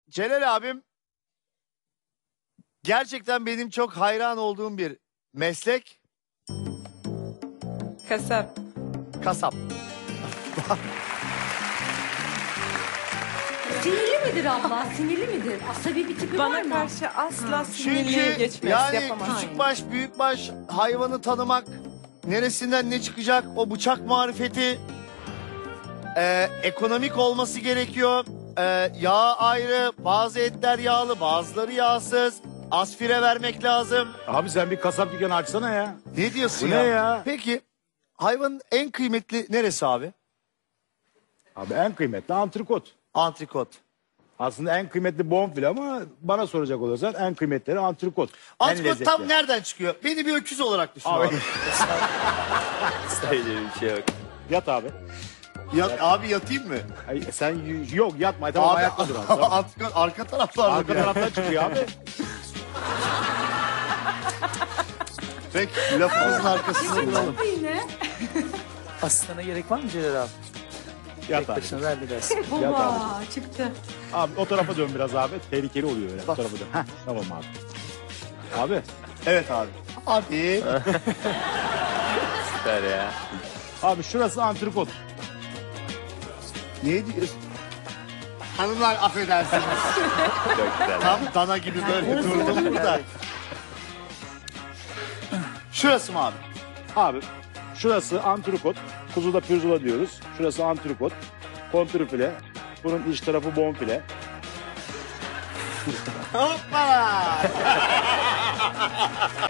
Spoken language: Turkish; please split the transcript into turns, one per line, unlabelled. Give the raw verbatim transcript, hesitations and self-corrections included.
Celal abim gerçekten benim çok hayran olduğum bir meslek.
Kasap.
Kasap.
Sinirli midir abla? Sinirli midir? Asabi bir tipi var
Bana
mı?
karşı asla sinirliğe
Çünkü
geçmez,
yani
yapamaz.
küçük baş büyük baş hayvanı tanımak, neresinden ne çıkacak, o bıçak marifeti, e, ekonomik olması gerekiyor. E, yağ ayrı, bazı etler yağlı, bazıları yağsız. Asfire vermek lazım.
Abi sen bir kasap dükkanı açsana ya.
Ne diyorsun
Bu
ya?
ne ya?
Peki hayvanın en kıymetli neresi abi?
Abi en kıymetli antrikot.
Antrikot.
Aslında en kıymetli bonfile ama bana soracak olursan en kıymetleri antrikot. En
Antrikot
lezzetli.
tam nereden çıkıyor? Beni bir öküz olarak düşün abi.
Abi.
Öyle bir şey yok.
Yat abi.
Ya, abi yatayım mı?
Ay, sen y- yok yatma tamam
Abi,
ayakta dur abi.
Antrikot arka taraflarda
Arka
bir yer.
taraftan çıkıyor abi.
Peki lafımızın arkasında duralım.
Yine.
Aslına gerek var mı Celal abi?
Yat
Tek
abi.
başına ver bir dersin.
Baba çıktı.
Abi o tarafa dön biraz abi. Tehlikeli oluyor öyle. O tarafa dön. Heh, tamam abi. Abi.
Evet abi. Abi.
Süper ya.
Abi şurası antrikot.
Ne diyorsun? Hanımlar affedersiniz.
Çok güzel.
Tam dana gibi böyle durdum burada. Şurası mı abi?
Abi şurası antrikot. Kuzuda pirzola diyoruz. Şurası antrikot. Kontrfile. Bunun iç tarafı bonfile.
Hoppala.